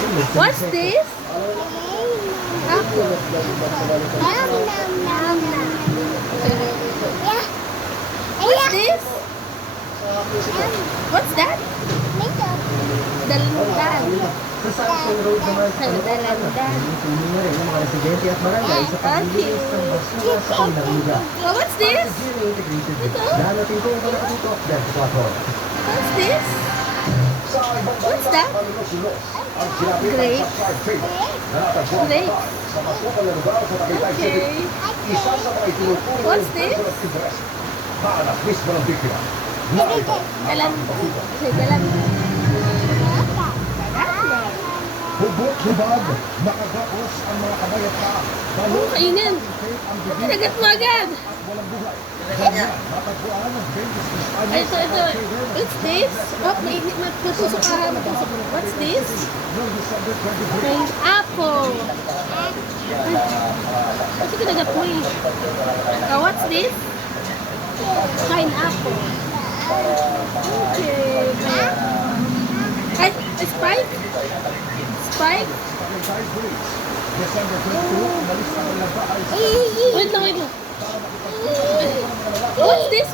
What's this? Apple. What's this? What's that? Dalandan. Dalandan. Oh, what's this? What's this? What's that? Grape. Grape. Okay. What's this? Dalandan. Okay, dalandan. Hubot-hubad, nakagapos ang mga kamay at paa. Oh, kainin. Kinagat mo agad. Walang buhay. Kanya, matagpuan ng 20 Ay, ito. What's this? Oh, mainit. Matusok ka. Matusok. What's this? Pineapple. Kasi kinagat mo eh. What's this? Pineapple. Okay. Ay, Sprite? Sprite? December 22, umalis na ng bahay sa Wait lang. What's this?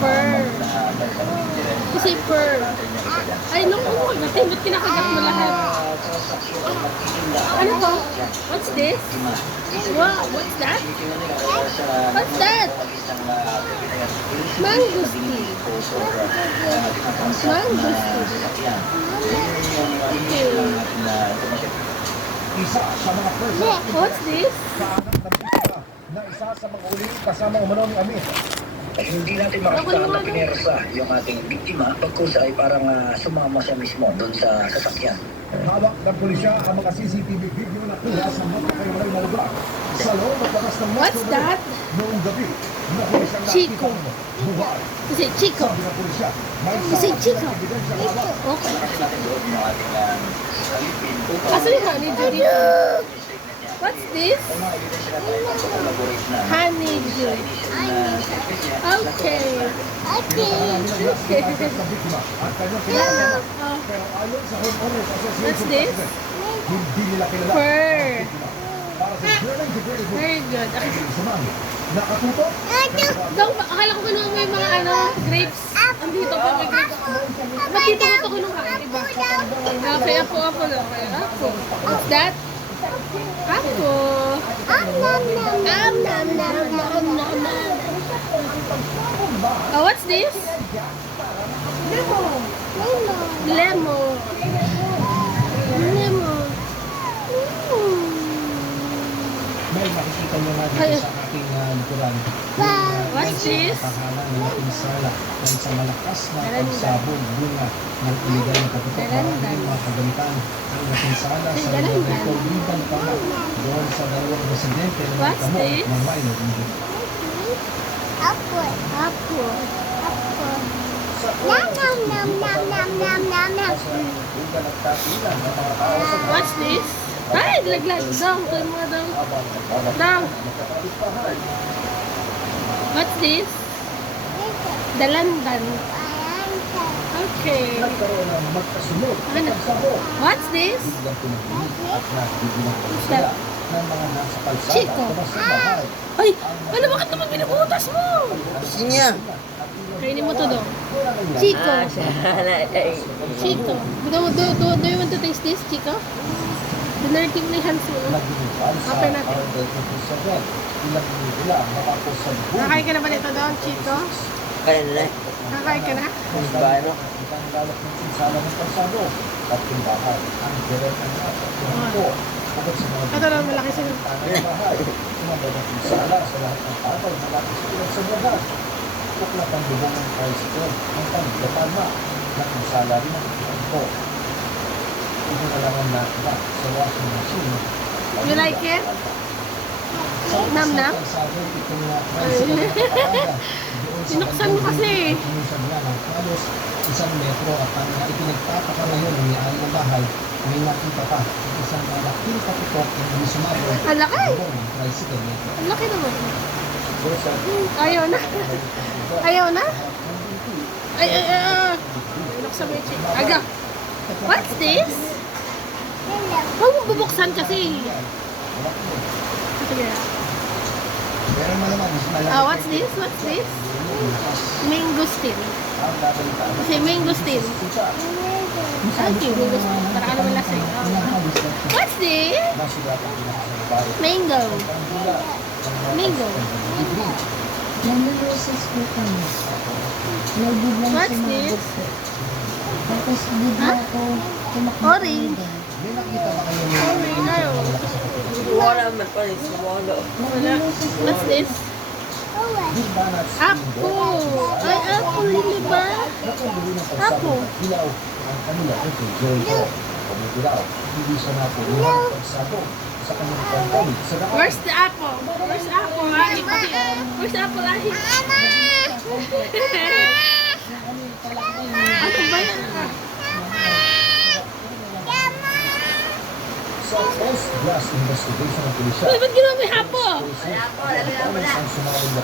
Fur. Kasi fur. Ay, naku, natin. Ba't kinakagat mo lahat? Ano to? What's this? Wow, what's that? What's that? Mangosteen. Mangosteen. Okay. isa sa mga first What's this? sa anak ng biktima na isa sa mga uli kasama umano ni Amit. Ay hindi natin makita na pinersa yung ating biktima pagkusa ay parang sumama siya mismo doon sa sasakyan. Hawak ng pulisya ang mga CCTV video na kuha sa magkakaiwalay na lugar. Sa loob at labas ng What's Metro that? noong gabi, nahuli siyang Chico. nakitang buhay. Is it Chico? Sabi ng pulisya, may Is it Chico? ebidensya hawak. Okay. Kasi natin doon yung ating alipin upang Asan yung honey dew? What's this? Honey dew. Okay. Okay. Sa biktima at kanyang pinakasalan. Oh, Pero ayon sa Homeowners Association What's this? President, hindi nila kilala fur. para sa Drilling Degree Very good. Tsunami. Nakatutok? Dong, akala ko kinuha mo yung mga grapes. Andito pa may grapes. Ba't dito mo ito kinuha? Iba. Okay, apo. Okay, apo. What's that? Apo. Oh, what's this? Lemon. May makikita nyo nga Ay. dito sa ating likuran. What's this? Tahanan ng ating sala dahil sa malakas na pagsabog bunga ng iligal na kapitok. Maraming mga kagamitan ang ating sala sa Loreto Liban Pala doon sa dalawang residente na What's nagtamo this? ng minor injury. Apo. What's this? Ay, laglag. Dong, tuloy mo dong. Dong. What's this? Dalandan. Okay. Nagkaroon ng magkasunod na Ano? pagsabog. What's this? Biglang pinagbinig at nabibilang po sila ng mga nasa kalsada Chico. labas ng bahay. Ay, ano, bakit naman binubutas mo? Niya. Kainin mo to dong. Chico. Chico. Do you want to taste this, Chico? Dinarty mo na yung hands mo. Nagbibigay sa Open natin. Barangay 27, ilang nila matapos sa buhay. Nakakain ka na ba nito doon, Chico? Kaya na. Nakakain ka na? Paano? Ang lalak ng pinsala ng kalsado at tindahan ang direkta na at po. Bukod sa mga Ito lang, malaki sila. tanang bahay, sumabay ng pinsala sa lahat ng patay na lapis sa sa bagat. Tuklat ang bubong ng tricycle ang pagkatama na pinsala rin ang po. Ito na lang ang nakita sa washing machine. You like it? Sa Nam-nam? kalsado, itong tricycle na nakaparada doon sa Sinuksan mo kasi. Minsan nga ng halos 1 metro at ang ipinagtataka ngayon ng may-ari ng bahay, may nakita pa isang malaking kapitok na hindi sumabog Ang laki. sa bubong ng tricycle metro. Ang laki naman. Doon sa Ayaw na. Ayaw na? Ay. Binuksan mo yung Chico. Aga. What's this? Huwag mo bubuksan kasi. Sige. Pero malamang, mas malaki. What's this? What's this? Mangosteen. Ang babalitaan. Kasi mangosteen. Kusa. Okay, mangosteen. Para ano wala sa'yo. What's this? Nasulat ang pinakasababae. Mango. Ang gula. Mango. Nanlulusis po kami. Nagbiblang What's this? sumabog po. Tapos bigla ko tumakbo. Orange. May nakita ba kayo ng Orange. Ayaw. Wala man pa rin. Wala. Wala. What's this? Big Donuts Apple. Ay, apple. Hindi ba? Napabili ng Apple. pagsabog ng ilaw ang kanila kay Joy ko. Kumitilaw, hindi siya napunuhan ng pagsabog sa kanyang pagkalit sa daan. Where's the apple? Where's the apple? Ahi, pati. Where's the apple? Ahi. Ano ba yan? Sa post-blast investigation ng pulisya, Uy, ba't ginawa may hapo? ang sumawag na